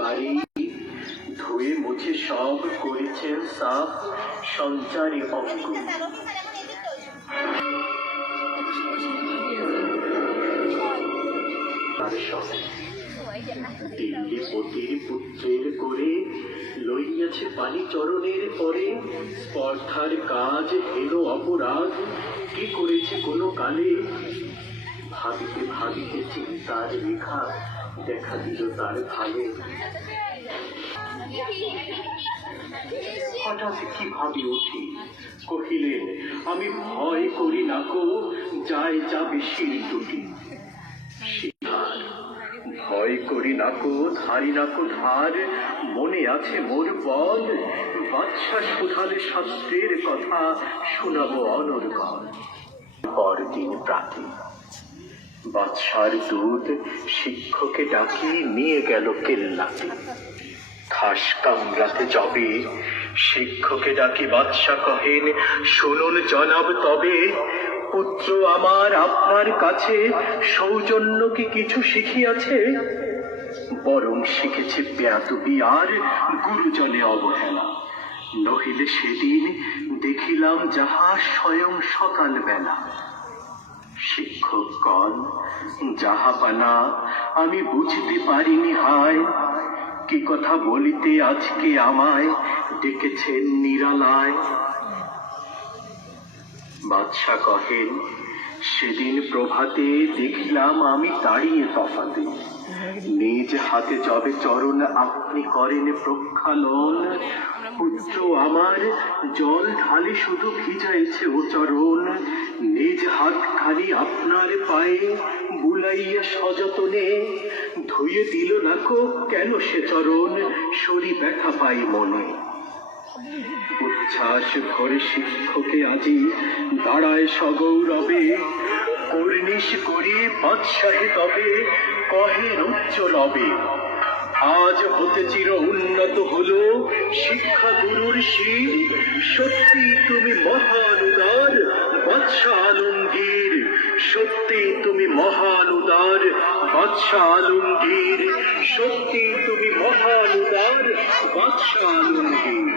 বাড়ি ধুয়ে মুছে সব করেছেন সাফ সঞ্চারে অঙ্গ। দিল্লি পতির পুত্রের করে লইয়াছে পানি চরণের পরে, স্পর্ধার কাজ হেলো অপরাধ কি করেছে কোনো কালে। ভাবিতে ভাবিতে চিন্তার রেখা দেখা দিল তার ভালে। হঠাৎ কি ভাবি উঠি কহিলেন, আমি ভয় করি না কো যায় যাবে শিল দুটি। ভয় করি নাকো ধারি নাকো ধার, মনে আছে মোর পদ, বাদশা সুধালে শাস্ত্রের কথা শোনাবো অনর্গল। পরদিন প্রাতে বাদশার দূত শিক্ষকে ডাকি নিয়ে গেল কেল্লাতে। খাস কামরাতে যাবে শিক্ষকে ডাকি বাদশা কহেন, শুনুন জনাব তবে, পুত্র আমার আপনার কাছে সৌজন্য কি কিছু শিখিয়াছে? বরং শিখেছে বেয়াদবি আর গুরুজনে অবহেলা। নহিলে সেদিন দেখিলাম যাহা স্বয়ং সকাল বেলা। শিক্ষকগণ যাহাপানা আমি বুঝতে পারিনি হায়, কি কথা বলিতে আজকে আমায় ডেকেছেন নিরালায়। বাদশা কহেন, সেদিন প্রভাতে দেখিলাম আমি দাঁড়িয়ে তফাতে, নিজ হাতে যবে চরণ আপনি করেন প্রক্ষালন। পুত্র আমার জল ঢালে শুধু ভিজাইছে ও চরণ, নিজ হাতখানি আপনার পায়ে বুলাইয়া সযতনে। ধুয়ে দিল নাকো কেন সে চরণ, সরি ব্যথা পাই মনে। উচ্ছ্বাস ভরে শিক্ষকে আজি দাঁড়ায় সগৌরবে, কর্নিশ করি বাদশাহে তবে কহেন উচ্চ রবে। আজ হতে চির উন্নত হলো শিক্ষা গুরুর শীল, সত্যি তুমি মহান উদার বাদশা আলমগীর। সত্যি তুমি মহান উদার বাদশা আলমগীর। সত্যি তুমি মহান উদার বাদশা আলমগীর।